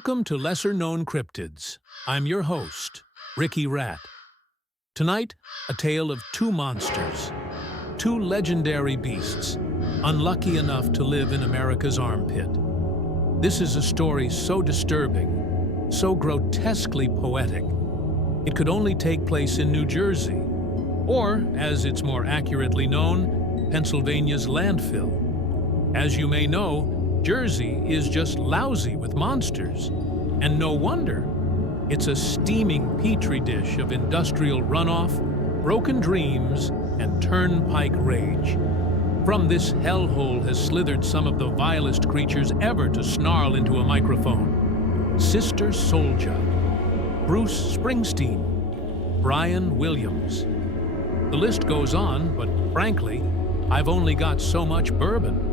Welcome to Lesser Known Cryptids. I'm your host, Rickey Rat. Tonight, a tale of two monsters, two legendary beasts, unlucky enough to live in America's armpit. This is a story so disturbing, so grotesquely poetic, it could only take place in New Jersey, or, as it's more accurately known, Pennsylvania's landfill. As you may know, Jersey is just lousy with monsters, and no wonder. It's a steaming petri dish of industrial runoff, broken dreams, and turnpike rage. From this hellhole has slithered some of the vilest creatures ever to snarl into a microphone. Sister Souljah, Bruce Springsteen, Brian Williams. The list goes on, but frankly, I've only got so much bourbon.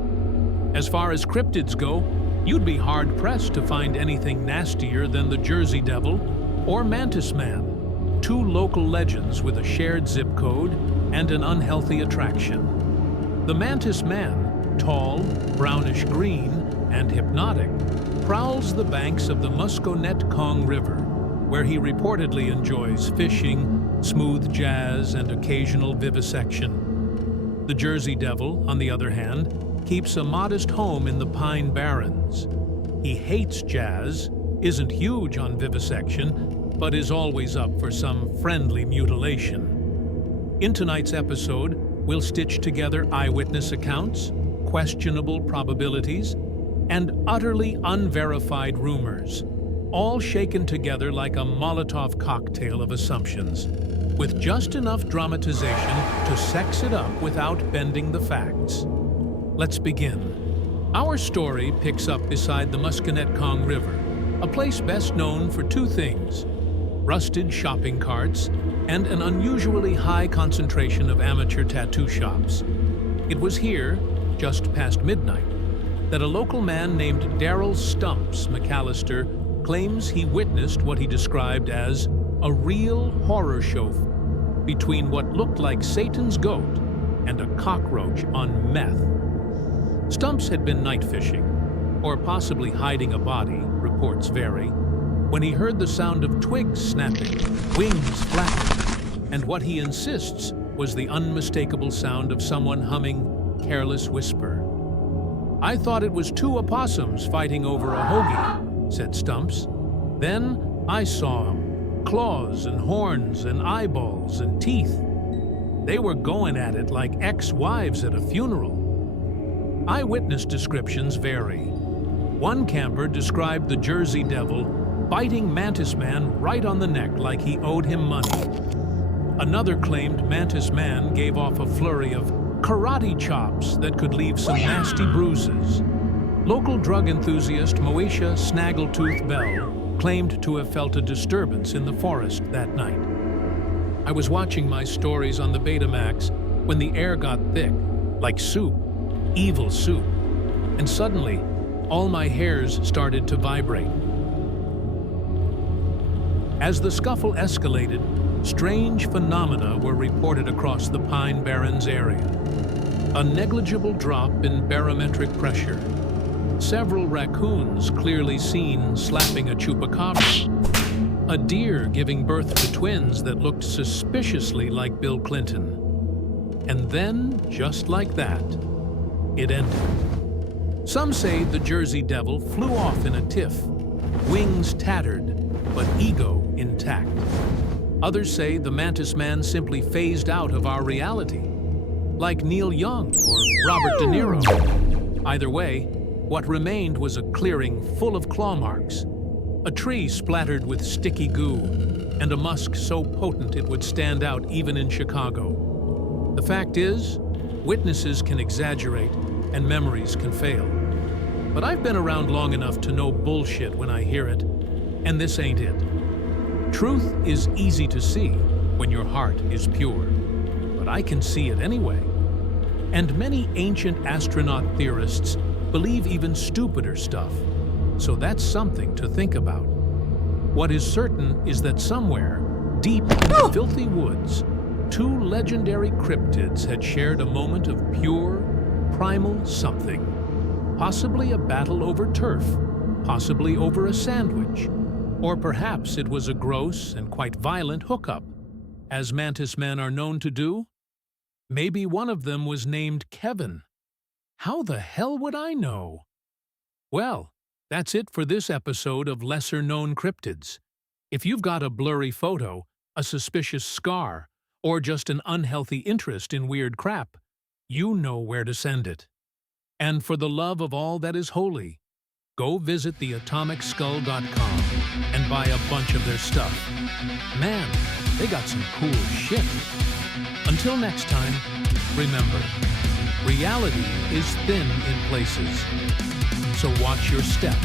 As far as cryptids go, you'd be hard-pressed to find anything nastier than the Jersey Devil or Mantis Man, two local legends with a shared zip code and an unhealthy attraction. The Mantis Man, tall, brownish-green, and hypnotic, prowls the banks of the Musconetcong River, where he reportedly enjoys fishing, smooth jazz, and occasional vivisection. The Jersey Devil, on the other hand, keeps a modest home in the Pine Barrens. He hates jazz, isn't huge on vivisection, but is always up for some friendly mutilation. In tonight's episode, we'll stitch together eyewitness accounts, questionable probabilities, and utterly unverified rumors, all shaken together like a Molotov cocktail of assumptions, with just enough dramatization to sex it up without bending the facts. Let's begin. Our story picks up beside the Musconetcong River, a place best known for two things: rusted shopping carts and an unusually high concentration of amateur tattoo shops. It was here, just past midnight, that a local man named Daryl Stumps McAllister claims he witnessed what he described as a real horror show between what looked like Satan's goat and a cockroach on meth. Stumps had been night fishing, or possibly hiding a body, reports vary, when he heard the sound of twigs snapping, wings flapping, and what he insists was the unmistakable sound of someone humming Careless Whisper. "I thought it was two opossums fighting over a hoagie," said Stumps. "Then I saw 'em, claws and horns and eyeballs and teeth. They were going at it like ex-wives at a funeral." Eyewitness descriptions vary. One camper described the Jersey Devil biting Mantis Man right on the neck like he owed him money. Another claimed Mantis Man gave off a flurry of karate chops that could leave some nasty bruises. Local drug enthusiast Moesha Snaggletooth Bell claimed to have felt a disturbance in the forest that night. I was watching my stories on the Betamax when the air got thick, like soup. Evil soup, and suddenly, all my hairs started to vibrate. As the scuffle escalated, strange phenomena were reported across the Pine Barrens area. A negligible drop in barometric pressure, several raccoons clearly seen slapping a chupacabra, a deer giving birth to twins that looked suspiciously like Bill Clinton. And then, just like that, it ended. Some say the Jersey Devil flew off in a tiff, wings tattered, but ego intact. Others say the Mantis Man simply phased out of our reality, like Neil Young or Robert De Niro. Either way, what remained was a clearing full of claw marks, a tree splattered with sticky goo, and a musk so potent it would stand out even in Chicago. The fact is, witnesses can exaggerate and memories can fail. But I've been around long enough to know bullshit when I hear it, and this ain't it. Truth is easy to see when your heart is pure, but I can see it anyway. And many ancient astronaut theorists believe even stupider stuff, so that's something to think about. What is certain is that somewhere, deep in the filthy woods, two legendary cryptids had shared a moment of pure, primal something. Possibly a battle over turf, possibly over a sandwich. Or perhaps it was a gross and quite violent hookup, as mantis men are known to do. Maybe one of them was named Kevin. How the hell would I know? Well, that's it for this episode of Lesser-Known Cryptids. If you've got a blurry photo, a suspicious scar, or just an unhealthy interest in weird crap, you know where to send it. And for the love of all that is holy, go visit theatomicskull.com and buy a bunch of their stuff. Man, they got some cool shit. Until next time, remember, reality is thin in places, so watch your step.